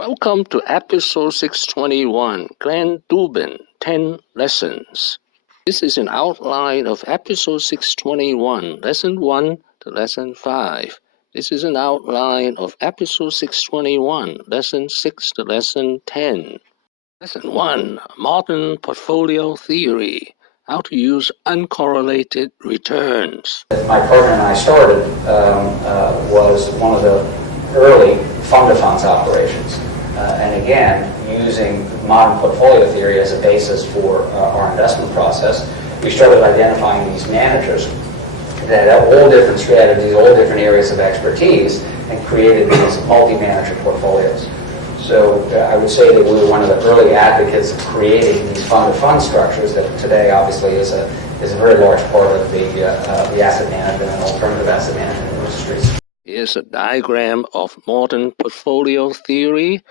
Welcome to episode 621, GlennDubin, 10 Lessons. This is an outline of episode 621, lesson 1 to lesson 5. This is an outline of episode 621, lesson 6 to lesson 10. Lesson 1, Modern Portfolio Theory, how to use uncorrelated returns. My partner and I started was one of the early fund-to-funds operations. And again, using modern portfolio theory as a basis for our investment process, we started identifying these managers that have all different strategies, all different areas of expertise, and created these multi-manager portfolios. So I would say that we were one of the early advocates of creating these fund-to-fund structures that today obviously is a very large part of the asset management and alternative asset management industries. Here's a diagram of modern portfolio theory.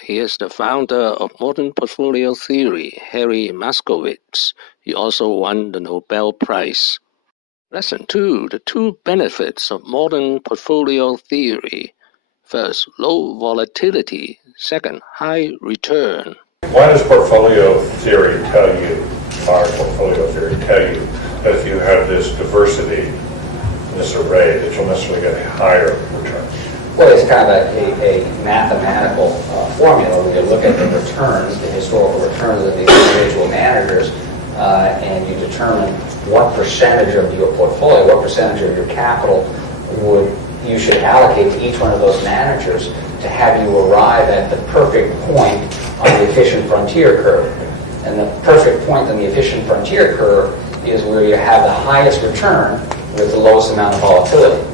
Here's the founder of modern portfolio theory, Harry Markowitz. He also won the Nobel Prize. Lesson 2, the two benefits of modern portfolio theory. First, low volatility. Second, high return. Why does portfolio theory tell you, our portfolio theory tell you, that if you have this diversity, this array, that you'll necessarily get a higher return? Well, it's kind of a mathematical formula where you look at the returns, the historical returns of these individual managers, and you determine what percentage of your portfolio, what percentage of your capital you should allocate to each one of those managers to have you arrive at the perfect point on the efficient frontier curve. And the perfect point on the efficient frontier curve is where you have the highest return with the lowest amount of volatility.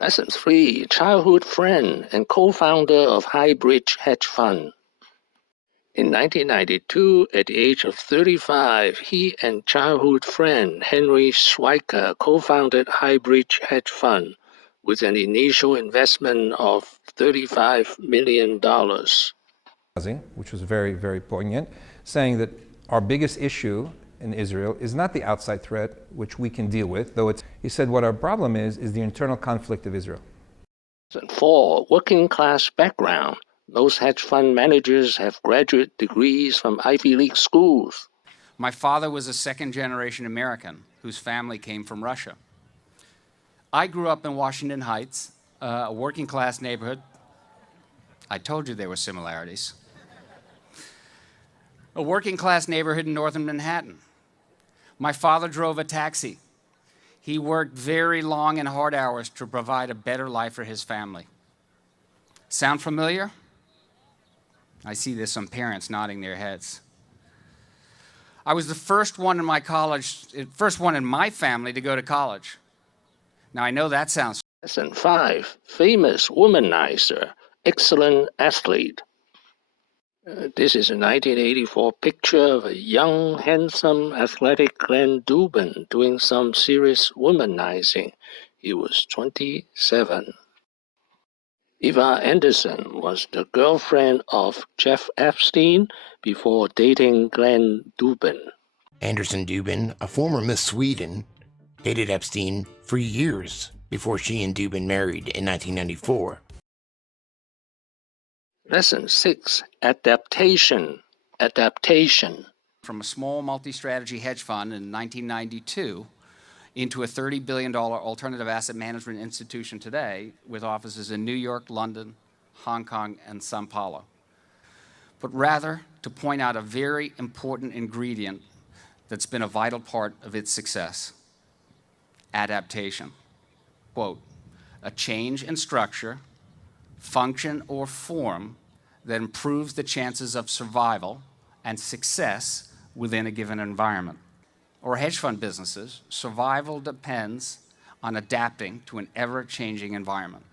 Lesson 3, childhood friend and co-founder of Highbridge Hedge Fund. In 1992, at the age of 35, he and childhood friend Henry Swieca co-founded Highbridge Hedge Fund with an initial investment of $35 million. Which was very, very poignant, saying that our biggest issue in Israel is not the outside threat, which we can deal with, though he said what our problem is the internal conflict of Israel. And 4, working class background. Most hedge fund managers have graduate degrees from Ivy League schools. My father was a second-generation American whose family came from Russia. I grew up in Washington Heights, a working class neighborhood. I told you there were similarities. A working class neighborhood in northern Manhattan. My father drove a taxi. He worked very long and hard hours to provide a better life for his family. Sound familiar? I see there's some parents nodding their heads. I was the first one in my family to go to college. Now I know that sounds. Lesson 5, famous womanizer, excellent athlete. This is a 1984 picture of a young, handsome, athletic GlennDubin doing some serious womanizing. He was 27. Eva Anderson was the girlfriend of Jeff Epstein before dating GlennDubin. Anderson Dubin, a former Miss Sweden, dated Epstein for years before she and Dubin married in 1994. Lesson 6, Adaptation. Adaptation. From a small multi-strategy hedge fund in 1992 into a $30 billion alternative asset management institution today with offices in New York, London, Hong Kong, and Sao Paulo. But rather to point out a very important ingredient that's been a vital part of its success. Adaptation. Quote, a change in structure, function, or form that improves the chances of survival and success within a given environment. Or hedge fund businesses, survival depends on adapting to an ever-changing environment.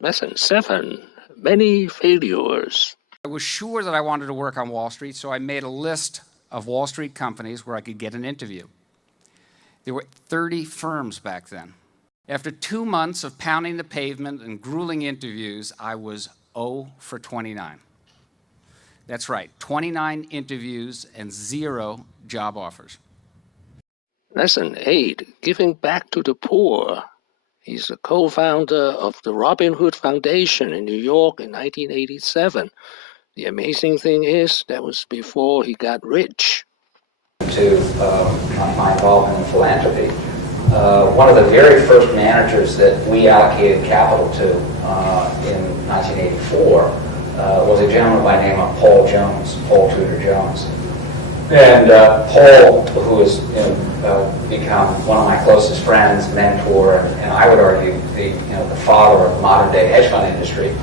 Lesson 7, many failures. I was sure that I wanted to work on Wall Street, so I made a list of Wall Street companies where I could get an interview. There were 30 firms back then. After 2 months of pounding the pavement and grueling interviews, I was 0 for 29. That's right, 29 interviews and 0 job offers. Lesson 8, giving back to the poor. He's the co-founder of the Robin Hood Foundation in New York in 1987. The amazing thing is, that was before he got rich. To my involvement in philanthropy, one of the very first managers that we allocated capital to in 1984 was a gentleman by the name of Paul Tudor Jones. And Paul, who has become one of my closest friends, mentor, and I would argue the father of modern day hedge fund industry.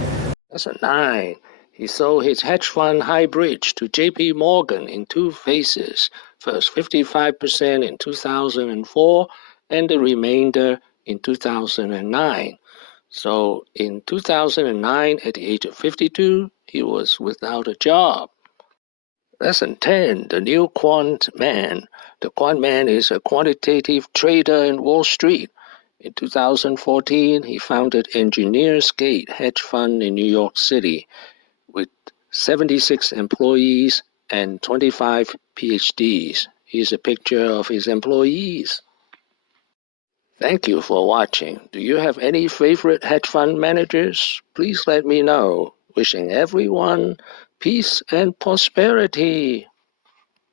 That's a 9. He sold his hedge fund Highbridge to J.P. Morgan in 2 phases. First 55% in 2004 and the remainder in 2009. So in 2009, at the age of 52, he was without a job. Lesson 10, the new Quant Man. The Quant Man is a quantitative trader in Wall Street. In 2014, he founded Engineers Gate Hedge Fund in New York City with 76 employees and 25 PhDs. Here's a picture of his employees. Thank you for watching. Do you have any favorite hedge fund managers? Please let me know. Wishing everyone peace and prosperity.